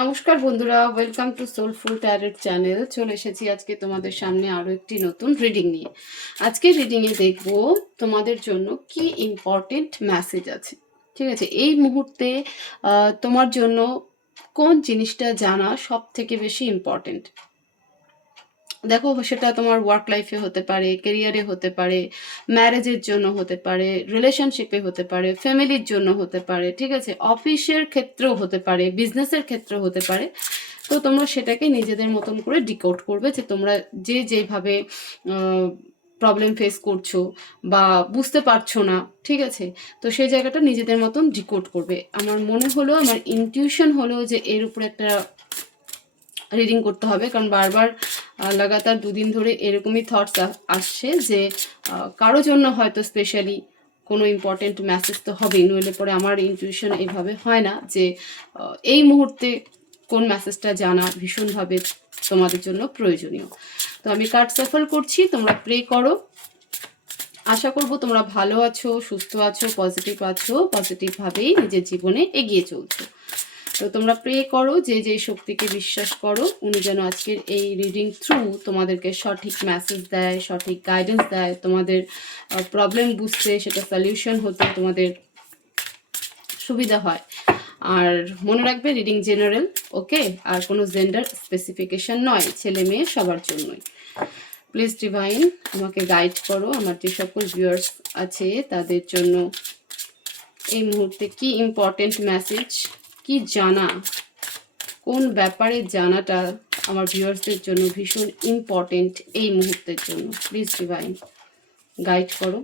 নমস্কার বন্ধুরা, welcome to soulful tarot channel. চলে এসেছি আজকে তোমাদের সামনে আরও একটি নতুন রিডিং নিয়ে। আজকে রিডিংয়ে দেখব তোমাদের জন্য কি ইম্পর্টেন্ট মেসেজ আছে। ঠিক আছে, এই মুহূর্তে তোমার জন্য কোন জিনিসটা জানা সব থেকে বেশি ইম্পর্টেন্ট। দেখো, সেটা তোমার ওয়ার্ক লাইফে হতে পারে, কেরিয়ারে হতে পারে, ম্যারেজের জন্য হতে পারে, রিলেশনশিপে হতে পারে, ফ্যামিলির জন্য হতে পারে, ঠিক আছে, অফিসের ক্ষেত্রেও হতে পারে, বিজনেসের ক্ষেত্রেও হতে পারে। তো তোমরা সেটাকে নিজেদের মতন করে ডিকোড করবে যে তোমরা যেভাবে প্রবলেম ফেস করছো বা বুঝতে পারছো না, ঠিক আছে, তো সেই জায়গাটা নিজেদের মতন ডিকোড করবে। আমার মনে হলো, আমার ইনটিউশন হলো যে এর উপরে একটা রিডিং করতে হবে, কারণ বারবার লাগাতার দুদিন ধরে এরকমই থটস আসছে যে কারো জন্য হয়তো স্পেশালি কোনো ইম্পর্টেন্ট মেসেজ তো হবেই, নইলে পরে আমার ইনটিউশন এইভাবে হয় না যে এই মুহূর্তে কোন মেসেজটা জানা ভীষণভাবে তোমাদের জন্য প্রয়োজনীয়। তো আমি কার্ড সাফল করছি, তোমরা প্রে করো। আশা করব তোমরা ভালো আছো, সুস্থ আছো, পজিটিভ আছো, পজিটিভভাবেই নিজের জীবনে এগিয়ে চলছো। তো তোমরা প্রে করো, যে শক্তিকে বিশ্বাস করো উনি যেন আজকের এই রিডিং থ্রু তোমাদেরকে সঠিক মেসেজ দেয়, সঠিক গাইডেন্স দেয়, তোমাদের প্রবলেম বুঝতে, সেটা সলিউশন হতে তোমাদের সুবিধা হয়। আর মনে রাখবে, রিডিং জেনারেল, ওকে, আর কোনো জেন্ডার স্পেসিফিকেশন নয়, ছেলে মেয়ে সবার জন্যই। প্লিজ ডিভাইন আমাকে গাইড করো, আমার যে সকল ভিউয়ার্স আছে তাদের জন্য এই মুহূর্তে কি ইম্পর্টেন্ট মেসেজ, কি জানা, কোন ব্যাপারে জানাটা আমার ভিউয়ার্সদের জন্য ভীষণ ইম্পর্টেন্ট এই মুহূর্তের জন্য। প্লিজ ডিভাইন গাইড করো।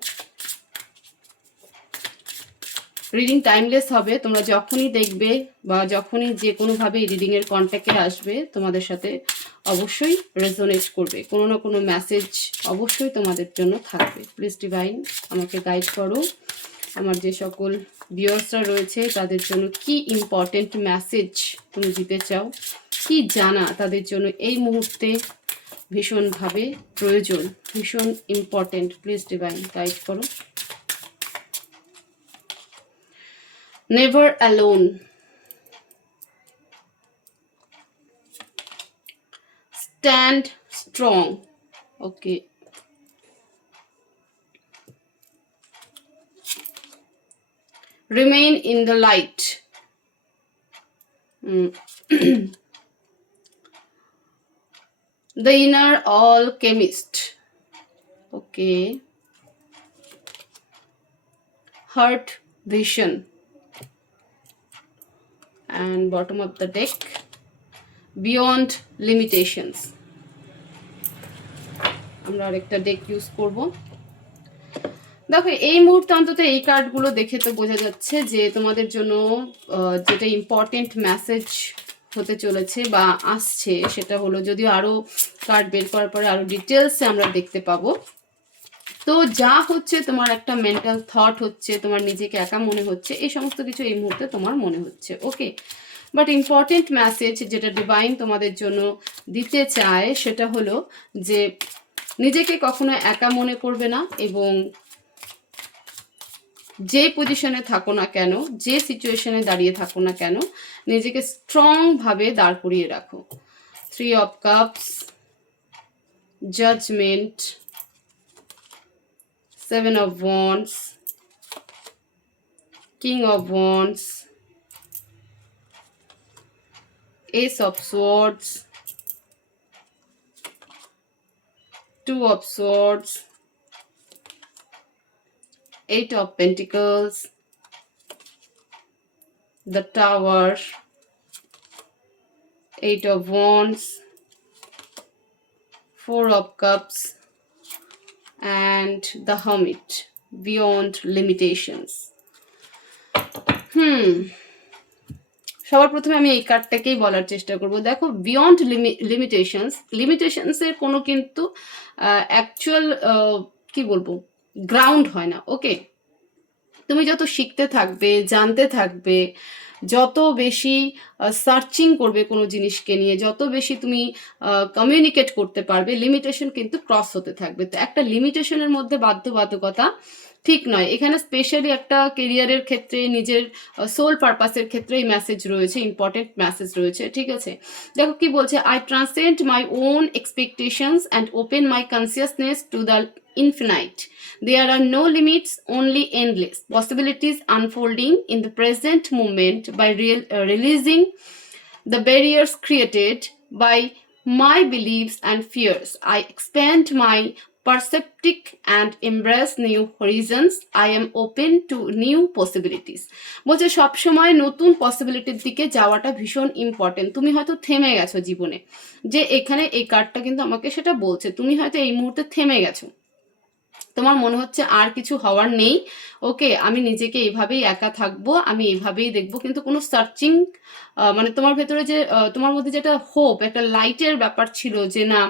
রিডিং টাইমলেস হবে, তোমরা যখনই দেখবে বা যখনই যে কোনোভাবে এই রিডিংয়ের কন্ট্যাক্টে আসবে তোমাদের সাথে অবশ্যই রেজোনেট করবে, কোনো না কোনো মেসেজ অবশ্যই তোমাদের জন্য থাকবে। প্লিজ ডিভাইন আমাকে গাইড করো, আমার যে সকল ভিউয়ার্সরা রয়েছে তাদের জন্য কি ইম্পর্টেন্ট মেসেজ তুমি দিতে চাও, কি জানা তাদের জন্য এই মুহূর্তে ভীষণভাবে প্রয়োজন, ভীষণ ইম্পর্টেন্ট। প্লিজ ডিভাইন গাইড করো। Never alone, stand strong, okay, remain in the light, the inner alchemist, okay, heart vision, and bottom of the deck, beyond limitations. আমরা আরেকটা ডেক ইউজ করব। দেখো, এই মুহূর্তে অন্তত এই কার্ডগুলো দেখে তো বোঝা যাচ্ছে যে তোমাদের জন্য যেটা ইম্পর্টেন্ট মেসেজ হতে চলেছে বা আসছে সেটা হলো, যদিও আরও কার্ড বের করার পরে আরও ডিটেলসে আমরা দেখতে পাবো। তো যা হচ্ছে, তোমার একটা মেন্টাল থট হচ্ছে, তোমার নিজেকে একা মনে হচ্ছে, এই সমস্ত কিছু এই মুহূর্তে তোমার মনে হচ্ছে, ওকে। বাট ইম্পর্টেন্ট মেসেজ যেটা ডিভাইন তোমাদের জন্য দিতে চায় সেটা হলো যে নিজেকে কখনো একা মনে করবে না, এবং যে পজিশনে থাকো না কেন, যে সিচুয়েশনে দাঁড়িয়ে থাকো না কেন, নিজেকে স্ট্রংভাবে দাঁড় করিয়ে রাখো। 3 of Cups, judgement, 7 of Wands, King of Wands, Ace of Swords, 2 of Swords, 8 of Pentacles, the Tower, 8 of Wands, 4 of Cups, and the Hermit, beyond limitations. সবার প্রথমে আমি এই কার্ডটাকেই বলার চেষ্টা করব। দেখো, বিয়ন্ড লিমিটেশনসের কোনো কিন্তু অ্যাকচুয়াল কি বলবো, গ্রাউন্ড হয় না, ওকে। তুমি যত শিখতে থাকবে, জানতে থাকবে, যত বেশি সার্চিং করবে কোনো জিনিসকে নিয়ে, যত বেশি তুমি কমিউনিকেট করতে পারবে, লিমিটেশন কিন্তু ক্রস হতে থাকবে। তো একটা লিমিটেশনের মধ্যে বাধ্যবাধকতা ঠিক নয়। এখানে স্পেশালি একটা কেরিয়ারের ক্ষেত্রে, নিজের সোল পারপাসের ক্ষেত্রে এই মেসেজ রয়েছে, ইম্পর্টেন্ট মেসেজ রয়েছে, ঠিক আছে? দেখো কি বলছে, I transcend my own expectations and open my consciousness to the infinite. There are no limits, only endless possibilities unfolding in the present moment by releasing the barriers created by my beliefs and fears. I expand my perceptive and embrace new horizons. I am open to new possibilities. বলছে সবসময় নতুন পসিবিলিটির দিকে যাওয়াটা ভীষণ important. তুমি হয়তো থেমে গেছো জীবনে, যে এখানে এই কার্ডটা কিন্তু আমাকে সেটা বলছে, তুমি হয়তো এই মুহূর্তে থেমে গেছো, তোমার মনে হচ্ছে আর কিছু হওয়ার নেই, ওকে আমি নিজেকে এইভাবেই একা থাকবো, আমি এইভাবেই দেখবো, কিন্তু কোনো সার্চিং মানে তোমার ভেতরে যে তোমার মধ্যে যেটা হোপ, একটা লাইটের ব্যাপার ছিল যে না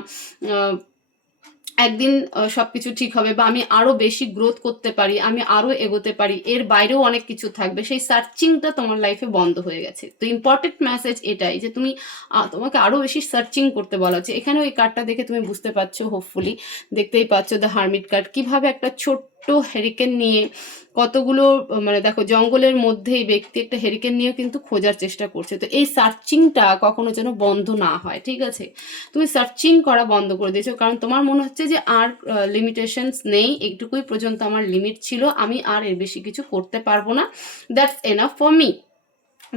একদিন সবকিছু ঠিক হবে, বা আমি আরো বেশি গ্রোথ করতে পারি, আমি আরো এগোতে পারি, এর বাইরেও অনেক কিছু থাকবে, সেই সার্চিংটা তোমার লাইফে বন্ধ হয়ে গেছে। তো ইম্পর্টেন্ট মেসেজ এটাই যে তুমি তোমাকে আরো বেশি সার্চিং করতে বলা হচ্ছে। এখানেও এই কার্ডটা দেখে তুমি বুঝতে পারছো, হোপফুলি দেখতেই পাচ্ছ, দ্য হারমিট কার্ড, কিভাবে একটা ছোট্ট হেরিকেন নিয়ে কতগুলো মানে দেখো জঙ্গলের মধ্যেই ব্যক্তি একটা হেরিকেন নিয়েও কিন্তু খোঁজার চেষ্টা করছে। তো এই সার্চিংটা কখনো যেন বন্ধ না হয়, ঠিক আছে? তুমি সার্চিং করা বন্ধ করে দিয়েছো, কারণ তোমার মনে হচ্ছে যে আর লিমিটেশনস নেই, এইটুকুই পর্যন্ত আমার লিমিট ছিল, আমি আর এর বেশি কিছু করতে পারবো না, that's enough for me.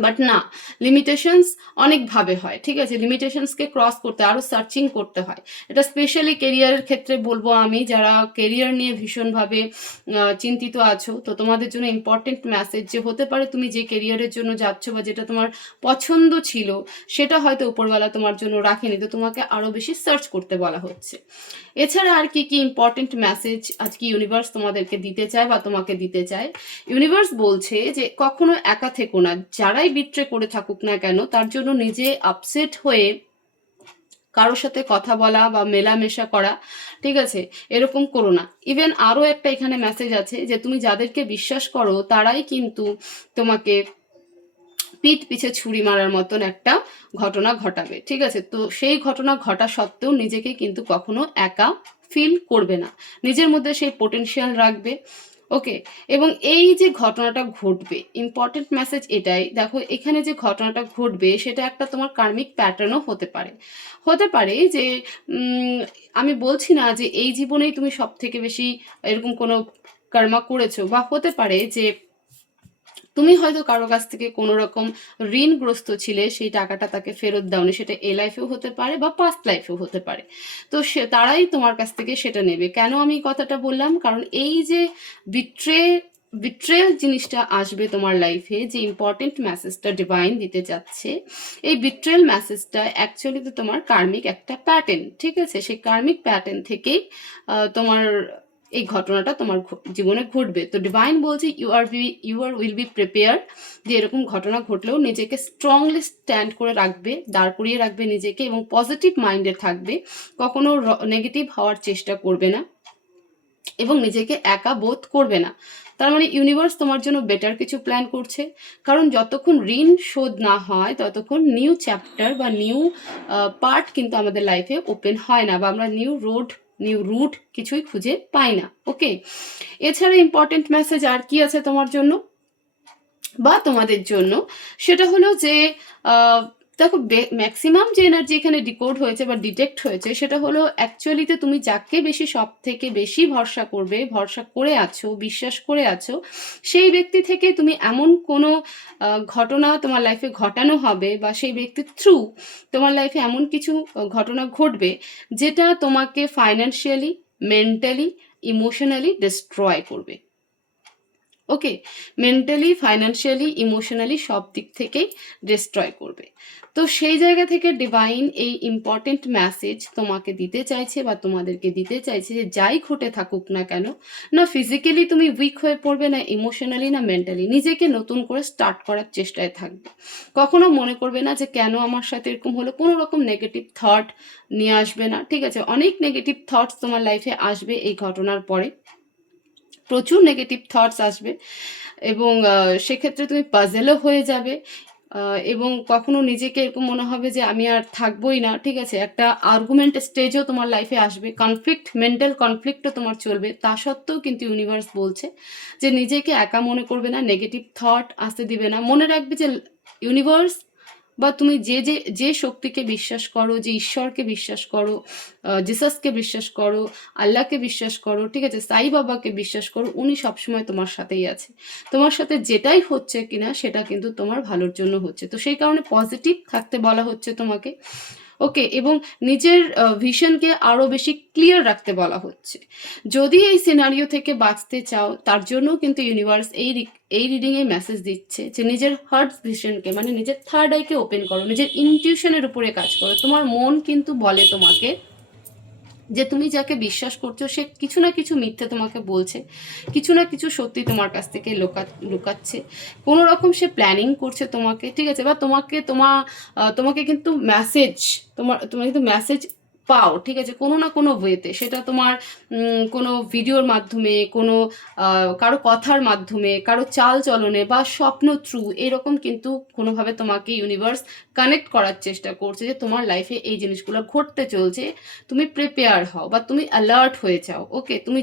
But না, লিমিটেশনস অনেকভাবে হয়, ঠিক আছে? লিমিটেশনসকে ক্রস করতে আরও সার্চিং করতে হয়। এটা স্পেশালি কেরিয়ারের ক্ষেত্রে বলবো আমি, যারা কেরিয়ার নিয়ে ভীষণভাবে চিন্তিত আছো, তো তোমাদের জন্য ইম্পর্টেন্ট মেসেজ যে হতে পারে তুমি যে কেরিয়ারের জন্য যাচ্ছ বা যেটা তোমার পছন্দ ছিল সেটা হয়তো উপরওয়ালা তোমার জন্য রাখেনি, তো তোমাকে আরও বেশি সার্চ করতে বলা হচ্ছে। এছাড়া আর কি কি ইম্পর্টেন্ট মেসেজ আজকে ইউনিভার্স তোমাদেরকে দিতে চায় বা তোমাকে দিতে চায়? ইউনিভার্স বলছে যে কখনো একা থেকো না, যারাই বিট্রে করে থাকুক না কেন তার জন্য নিজে আপসেট হয়ে কারোর সাথে কথা বলা বা মেলামেশা করা, ঠিক আছে, এরকম করো না। ইভেন আরও একটা এখানে মেসেজ আছে যে তুমি যাদেরকে বিশ্বাস করো তারাই কিন্তু তোমাকে পিঠ পিছে ছুরি মারার মতন একটা ঘটনা ঘটাবে, ঠিক আছে? তো সেই ঘটনা ঘটা সত্ত্বেও নিজেকে কিন্তু কখনো একা ফিল করবে না, নিজের মধ্যে সেই পোটেনশিয়াল রাখবে, ওকে? এবং এই যে ঘটনাটা ঘটবে, ইম্পর্টেন্ট মেসেজ এটাই, দেখো এখানে যে ঘটনাটা ঘটবে সেটা একটা তোমার কার্মিক প্যাটার্নও হতে পারে। হতে পারে যে আমি বলছি না যে এই জীবনেই তুমি সব থেকে বেশি এরকম কোনো কর্মা করেছো, বা হতে পারে যে তুমি হয়তো কারো কাছ থেকে কোনো রকম ঋণগ্রস্ত ছিলে, সেই টাকাটা তাকে ফেরত দাওনি, সেটা এ লাইফেও হতে পারে বা পাস্ট লাইফেও হতে পারে। তো তারাই তোমার কাছ থেকে সেটা নেবে। কেন আমি কথাটা বললাম? কারণ এই যে বিট্রেল জিনিসটা আসবে তোমার লাইফে, যে ইম্পর্টেন্ট মেসেজটা ডিভাইন দিতে যাচ্ছে, এই বিট্রেল মেসেজটা অ্যাকচুয়ালি তো তোমার কার্মিক একটা প্যাটার্ন, ঠিক আছে? সেই কার্মিক প্যাটার্ন থেকেই তোমার এই ঘটনাটা তোমার জীবনে ঘটবে। তো ডিভাইন বলছে you are will be prepare, যে এরকম ঘটনা ঘটলেও নিজেকে স্ট্রংলি স্ট্যান্ড করে রাখবে, দাঁড় করিয়ে রাখবে নিজেকে, এবং পজিটিভ মাইন্ডে থাকবে, কখনো নেগেটিভ হওয়ার চেষ্টা করবে না, এবং নিজেকে একা বোধ করবে না। তার মানে ইউনিভার্স তোমার জন্য বেটার কিছু প্ল্যান করছে, কারণ যতক্ষণ ঋণ শোধ না হয় ততক্ষণ নিউ চ্যাপ্টার বা নিউ পার্ট কিন্তু আমাদের লাইফে ওপেন হয় না, বা আমরা নিউ রুট কিছুই খুঁজে পাই না, ওকে? এছাড়া ইম্পর্টেন্ট মেসেজ আর কি আছে তোমার জন্য বা তোমাদের জন্য? সেটা হলো যে দেখো ম্যাক্সিমাম যে এনার্জি এখানে ডিকোড হয়েছে বা ডিটেক্ট হয়েছে সেটা হলো অ্যাকচুয়ালিতে তুমি যাকে বেশি সব থেকে বেশি ভরসা করবে, ভরসা করে আছো, বিশ্বাস করে আছো, সেই ব্যক্তি থেকে তুমি এমন কোনো ঘটনা তোমার লাইফে ঘটানো হবে, বা সেই ব্যক্তির থ্রু তোমার লাইফে এমন কিছু ঘটনা ঘটবে যেটা তোমাকে ফাইন্যান্সিয়ালি, মেন্টালি, ইমোশনালি ডিস্ট্রয় করবে, ওকে? মেন্টালি, ফাইন্যান্সিয়ালি, ইমোশনালি সব দিক থেকেই ডিস্ট্রয় করবে। তো সেই জায়গা থেকে ডিভাইন এই ইম্পর্টেন্ট মেসেজ তোমাকে দিতে চাইছে বা তোমাদেরকে দিতে চাইছে যে যাই ঘটে থাকুক না কেন, না ফিজিক্যালি তুমি উইক হয়ে পড়বে, না ইমোশনালি, না মেন্টালি, নিজেকে নতুন করে স্টার্ট করার চেষ্টায় থাকবে। কখনো মনে করবে না যে কেন আমার সাথে এরকম হলো, কোনো রকম নেগেটিভ থট নিয়ে আসবে না, ঠিক আছে? অনেক নেগেটিভ থটস তোমার লাইফে আসবে এই ঘটনার পরে, প্রচুর নেগেটিভ থটস আসবে, এবং সেক্ষেত্রে তুমি পাজেলও হয়ে যাবে। এবং কখনো নিজেকে এরকম মনে হবে যে আমি আর থাকবোই না, ঠিক আছে, একটা আর্গুমেন্ট স্টেজও তোমার লাইফে আসবে, কনফ্লিক্ট, মেন্টাল কনফ্লিক্টও তোমার চলবে। তা সত্ত্বেও কিন্তু ইউনিভার্স বলছে যে নিজেকে একা মনে করবে না, নেগেটিভ থট আসতে দিবে না। মনে রাখবে যে ইউনিভার্স বা তুমি যে যে যে শক্তিকে বিশ্বাস করো, যে ঈশ্বরকে বিশ্বাস করো, জিসাসকে বিশ্বাস করো, আল্লাহকে বিশ্বাস করো, ঠিক আছে, সাই বাবাকে বিশ্বাস করো, উনি সবসময় তোমার সাথেই আছে। তোমার সাথে যেটাই হচ্ছে কিনা সেটা কিন্তু তোমার ভালোর জন্য হচ্ছে। তো সেই কারণে পজিটিভ থাকতে বলা হচ্ছে তোমাকে, ওকে। এবং নিজের ভিশনকে আরও বেশি ক্লিয়ার রাখতে বলা হচ্ছে। যদি এই সিনারিও থেকে বাঁচতে চাও, তার জন্য কিন্তু ইউনিভার্স এই রিডিংয়ে মেসেজ দিচ্ছে যে নিজের হার্ট ভিশনকে, মানে নিজের থার্ড আইকে ওপেন করো, নিজের ইনটিউশনের উপরে কাজ করো। তোমার মন কিন্তু বলে তোমাকে যে তুমি যাকে বিশ্বাস করছো সে কিছু না কিছু মিথ্যে তোমাকে বলছে, কিছু না কিছু সত্যি তোমার কাছ থেকে লুকাচ্ছে, কোনো রকম সে প্ল্যানিং করছে তোমাকে, ঠিক আছে, বা তোমাকে কিন্তু তোমার কিন্তু মেসেজ পাও, ঠিক আছে, কোনো না কোনো ওয়েতে। সেটা তোমার কোনো ভিডিওর মাধ্যমে, কোনো কারো কথার মাধ্যমে, কারো চাল চলনে বা স্বপ্ন থ্রু, এরকম কিন্তু কোনোভাবে তোমাকে ইউনিভার্স কানেক্ট করার চেষ্টা করছে যে তোমার লাইফে এই জিনিসগুলো ঘটতে চলছে, তুমি প্রিপেয়ার হও বা তুমি অ্যালার্ট হয়ে যাও, ওকে। তুমি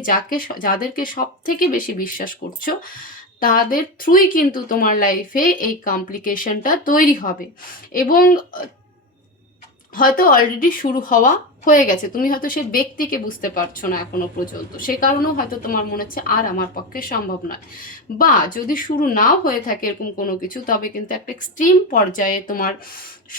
যাদেরকে সব থেকে বেশি বিশ্বাস করছো তাদের থ্রুই কিন্তু তোমার লাইফে এই কমপ্লিকেশনটা তৈরি হবে। এবং হয়তো অলরেডি শুরু হয়ে গেছে, তুমি হয়তো সেই ব্যক্তিকে বুঝতে পারছো না এখনো পর্যন্ত, সে কারণেও হয়তো তোমার মনে হচ্ছে আর আমার পক্ষে সম্ভব নয়। বা যদি শুরু নাও হয়ে থাকে এরকম কোনো কিছু, তবে কিন্তু একটা এক্সট্রিম পর্যায়ে তোমার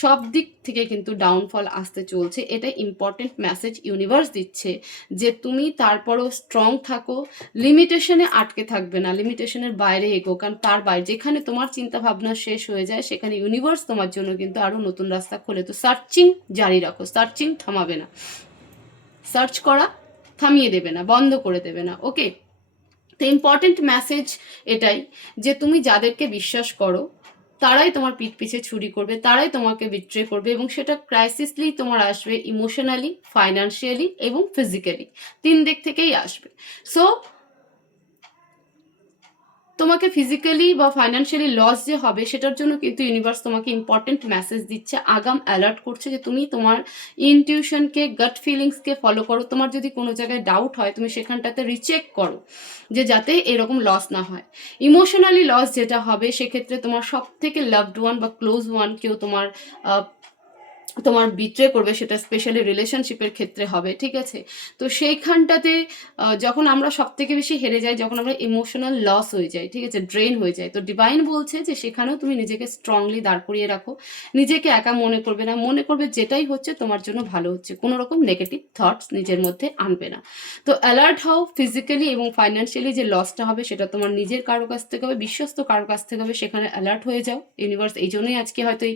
সব দিক থেকে কিন্তু ডাউনফল আসতে চলছে। এটা ইম্পর্টেন্ট মেসেজ ইউনিভার্স দিচ্ছে যে তুমি তারপরও স্ট্রং থাকো, লিমিটেশনে আটকে থাকবে না, লিমিটেশনের বাইরে এগো। কারণ তার বাইরে যেখানে তোমার চিন্তা ভাবনা শেষ হয়ে যায় সেখানে ইউনিভার্স তোমার জন্য কিন্তু আরও নতুন রাস্তা খোলে। তো সার্চিং জারি রাখো, সার্চিং থামাবে না, সার্চ করা থামিয়ে দেবে না, বন্ধ করে দেবে না, ওকে। তো ইম্পর্টেন্ট মেসেজ এটাই যে তুমি যাদেরকে বিশ্বাস করো তারাই তোমার পিঠ পিছে ছুরি করবে, তারাই তোমাকে বিট্রে করবে, এবং সেটা ক্রাইসিসলি তোমার আসবে, ইমোশনালি, ফাইন্যান্সিয়ালি এবং ফিজিক্যালি, তিন দিক থেকেই আসবে। সো তোমাকে ফিজিক্যালি বা ফাইন্যান্সিয়ালি লস যে হবে সেটার জন্য কিন্তু ইউনিভার্স তোমাকে ইম্পর্টেন্ট মেসেজ দিচ্ছে, আগাম অ্যালার্ট করছে যে তুমি তোমার ইনটিউশনকে, গাট ফিলিংসকে ফলো করো। তোমার যদি কোনো জায়গায় ডাউট হয় তুমি সেখানটাতে রিচেক করো যে যাতে এরকম লস না হয়। ইমোশনালি লস যেটা হবে সেক্ষেত্রে তোমার সব থেকে লাভড ওয়ান বা ক্লোজ ওয়ান কেউ তোমার বিট্রে করবে, সেটা স্পেশালি রিলেশনশিপের ক্ষেত্রে হবে, ঠিক আছে। তো সেইখানটাতে যখন আমরা সব থেকে বেশি হেরে যাই, যখন আমরা ইমোশনাল লস হয়ে যাই, ঠিক আছে, ড্রেন হয়ে যায়, তো ডিভাইন বলছে যে সেখানেও তুমি নিজেকে স্ট্রংলি দাঁড় করিয়ে রাখো, নিজেকে একা মনে করবে না, মনে করবে যেটাই হচ্ছে তোমার জন্য ভালো হচ্ছে, কোনো রকম নেগেটিভ থটস নিজের মধ্যে আনবে না। তো অ্যালার্ট হও, ফিজিক্যালি এবং ফাইন্যান্সিয়ালি যে লসটা হবে সেটা তোমার নিজের কারো কাছ থেকে হবে, বিশ্বস্ত কারো কাছ থেকে হবে, সেখানে অ্যালার্ট হয়ে যাও। ইউনিভার্স এই জন্যই আজকে হয়তো এই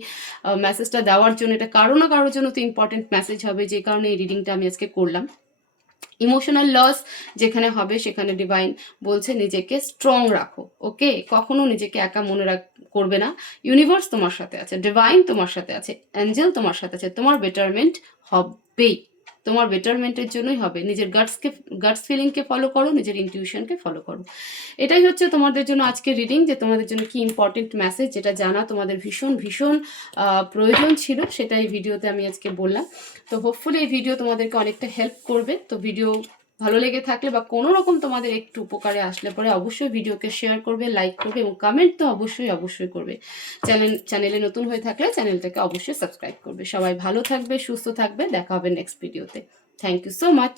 মেসেজটা দেওয়ার জন্য, এটা কারো না কারোর জন্য তো ইম্পর্টেন্ট মেসেজ হবে, যে কারণে এই রিডিংটা আমি আজকে করলাম। ইমোশনাল লস যেখানে হবে সেখানে ডিভাইন বলছে নিজেকে স্ট্রং রাখো, ওকে, কখনো নিজেকে একা মনে করবে না। ইউনিভার্স তোমার সাথে আছে, ডিভাইন তোমার সাথে আছে, অ্যাঞ্জেল তোমার সাথে আছে, তোমার বেটারমেন্ট হবেই, তোমার বেটারমেন্টের জন্যই হবে। নিজের গাটস ফিলিংকে ফলো করো, নিজের ইনটিউশনকে ফলো করো। এটাই হচ্ছে তোমাদের জন্য আজকে রিডিং, যে তোমাদের জন্য কি ইম্পর্টেন্ট মেসেজ, যেটা জানা তোমাদের ভীষণ ভীষণ প্রয়োজন ছিল, সেটাই ভিডিওতে আমি আজকে বললাম। তো হোপফুলি এই ভিডিও তোমাদেরকে অনেকটা হেল্প করবে। তো ভিডিও ভালো লেগে থাকলে বা কোনো রকম তোমাদের একটু উপকারে আসলে পরে অবশ্যই ভিডিওকে শেয়ার করবে, লাইক করবে এবং কমেন্ট তো অবশ্যই করবে। চ্যানেলে নতুন হয়ে থাকলে চ্যানেলটাকে অবশ্যই সাবস্ক্রাইব করবে। সবাই ভালো থাকবে, সুস্থ থাকবে, দেখা হবে নেক্সট ভিডিওতে। Thank you so much.